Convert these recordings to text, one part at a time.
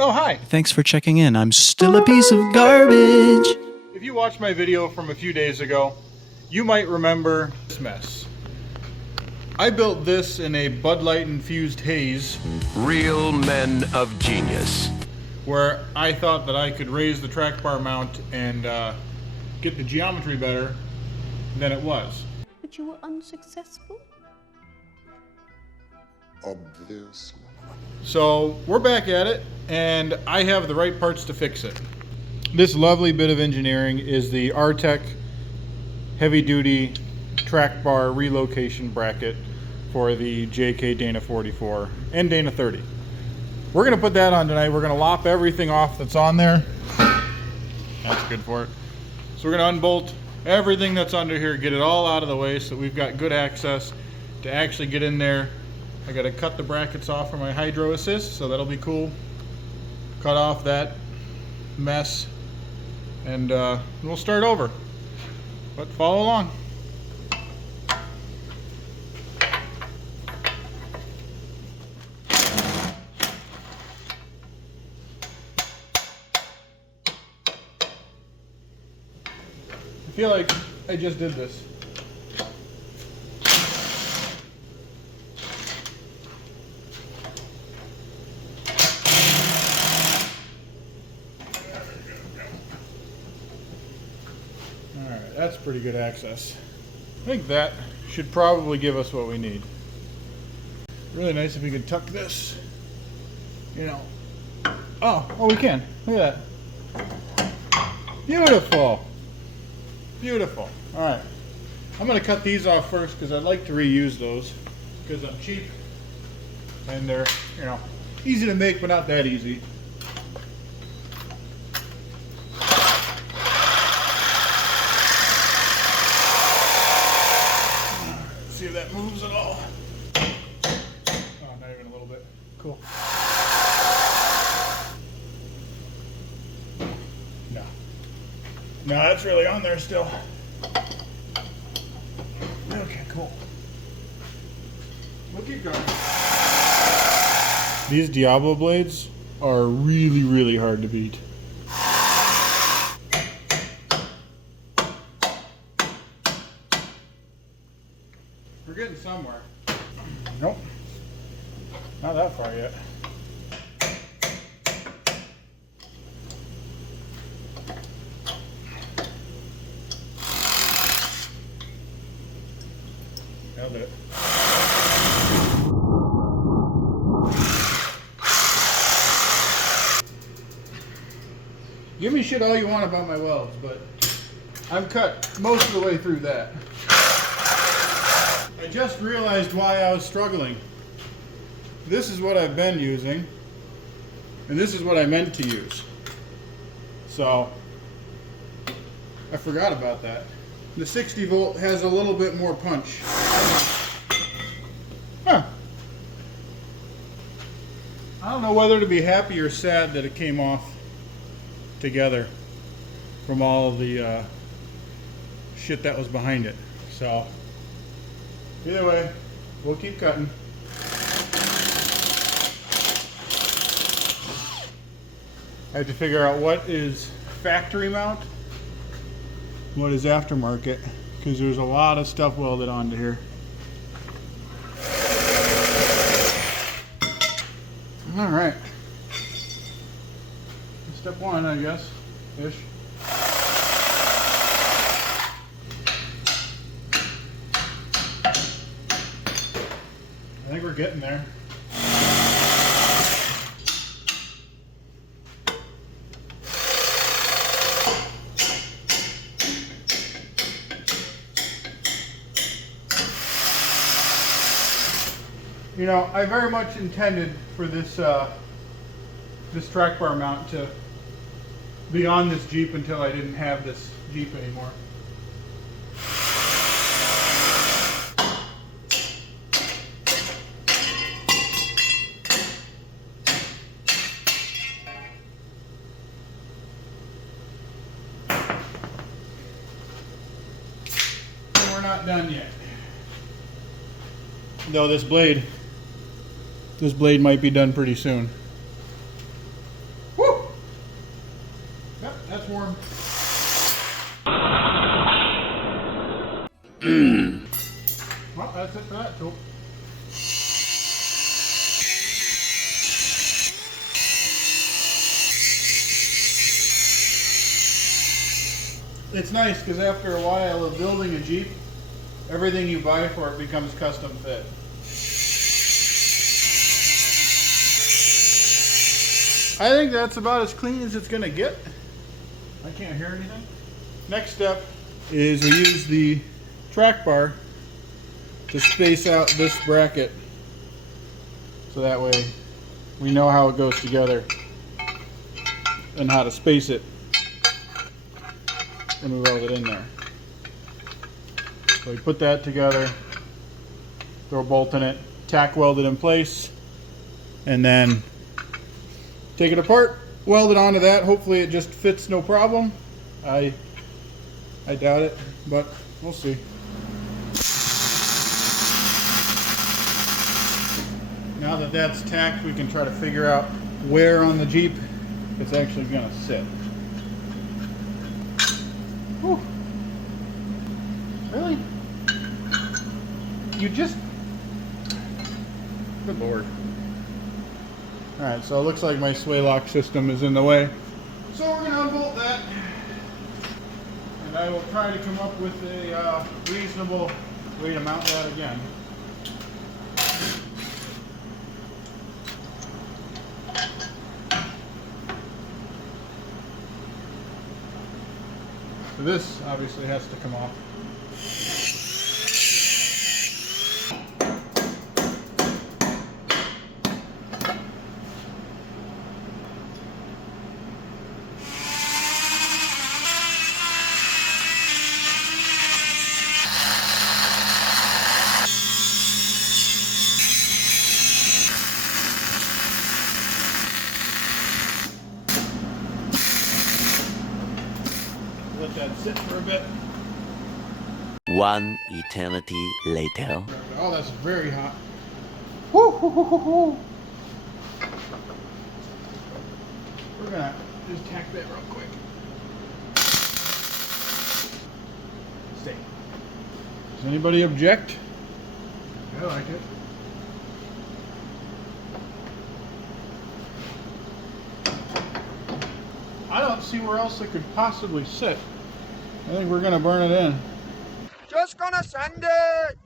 Oh, hi. Thanks for checking in. I'm still a piece of garbage. If you watched my video from a few days ago, you might remember this mess. I built this in a Bud Light infused haze. Real men of genius. Where I thought that I could raise the track bar mount and get the geometry better than it was. But you were unsuccessful? Obviously. So we're back at it, and I have the right parts to fix it. This lovely bit of engineering is the Artec heavy duty track bar relocation bracket for the JK Dana 44 and Dana 30. We're gonna put that on tonight. We're gonna lop everything off that's on there. That's good for it. So we're gonna unbolt everything that's under here, get it all out of the way so that we've got good access to actually get in there. I gotta cut the brackets off for my hydro assist, so that'll be cool. Cut off that mess, and we'll start over. But follow along. I feel like I just did this. Alright, that's pretty good access. I think that should probably give us what we need. Really nice if we could tuck this, you know. Oh, we can. Look at that. Beautiful. Beautiful. Alright. I'm going to cut these off first because I'd like to reuse those because I'm cheap and they're, you know, easy to make but not that easy. See if that moves at all. Oh, not even a little bit. Cool. No. No, that's really on there still. Okay, cool. We'll keep going. These Diablo blades are really, really hard to beat. We're getting somewhere. Nope. Not that far yet. Nailed it. Give me shit all you want about my welds, but I've cut most of the way through that. I just realized why I was struggling. This is what I've been using, and this is what I meant to use. So, I forgot about that. The 60 volt has a little bit more punch. Huh. I don't know whether to be happy or sad that it came off together from all the shit that was behind it. So, either way, we'll keep cutting. I have to figure out what is factory mount, what is aftermarket, because there's a lot of stuff welded onto here. All right. Step one, I guess, ish. I think we're getting there. You know, I very much intended for this this track bar mount to be on this Jeep until I didn't have this Jeep anymore. And we're not done yet. Though this blade might be done pretty soon. That's warm. Well, that's it for that tool. It's nice because after a while of building a Jeep, everything you buy for it becomes custom fit. I think that's about as clean as it's gonna get. I can't hear anything. Next step is we use the track bar to space out this bracket so that way we know how it goes together and how to space it when we weld it in there. So we put that together, throw a bolt in it, tack weld it in place, and then take it apart, weld it onto that. Hopefully it just fits no problem. I doubt it, but we'll see. Now that that's tacked, we can try to figure out where on the Jeep it's actually gonna sit. Whew. Really? You just... Good Lord. Alright, so it looks like my sway lock system is in the way. So we're gonna unbolt that. And I will try to come up with a reasonable way to mount that again. So this obviously has to come off. Let that sit for a bit. One eternity later. Oh, that's very hot. Woo, hoo, hoo, hoo, hoo. We're gonna just tack that real quick. Stay. Does anybody object? I like it. I don't see where else it could possibly sit. I think we're gonna burn it in. Just gonna sand it!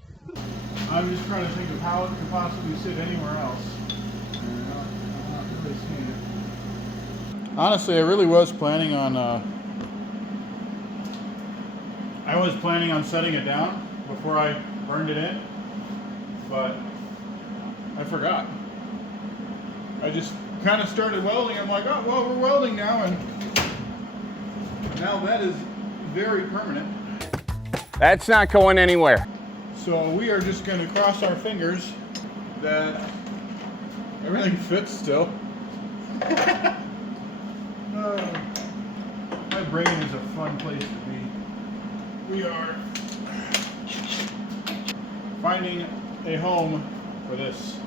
I'm just trying to think of how it could possibly sit anywhere else. I'm not really seeing it. Honestly, I really was planning on setting it down before I burned it in, but I forgot. I just kind of started welding. I'm like, oh, well, we're welding now, and now that is very permanent. That's not going anywhere. So we are just going to cross our fingers that everything fits still. My brain is a fun place to be. We are finding a home for this.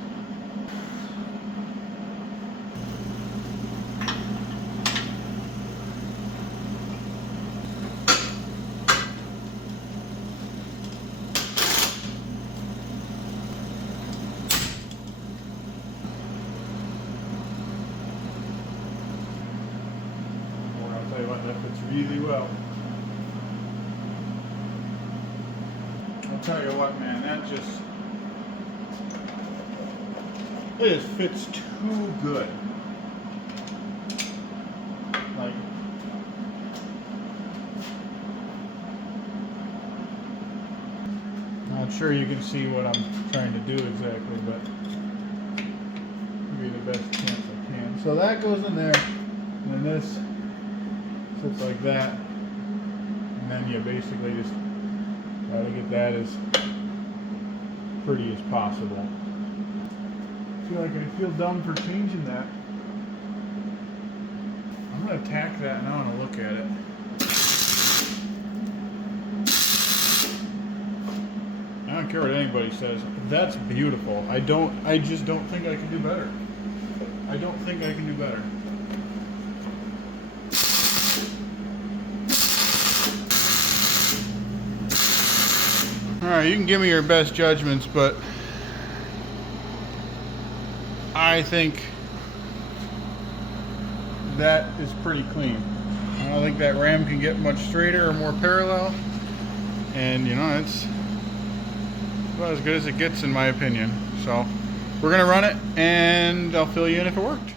That fits really well. I'll tell you what, man, that just, it just fits too good. Like, not sure you can see what I'm trying to do exactly, but give you the best chance I can. So that goes in there, and then this sits like that, and then you basically just try to get that as pretty as possible. I feel like I feel dumb for changing that. I'm going to tack that and I want to look at it. I don't care what anybody says. That's beautiful. I just don't think I can do better. I don't think I can do better. Alright, you can give me your best judgments, but I think that is pretty clean. I don't think that ram can get much straighter or more parallel. And you know, it's about as good as it gets in my opinion. So we're gonna run it and I'll fill you in if it worked.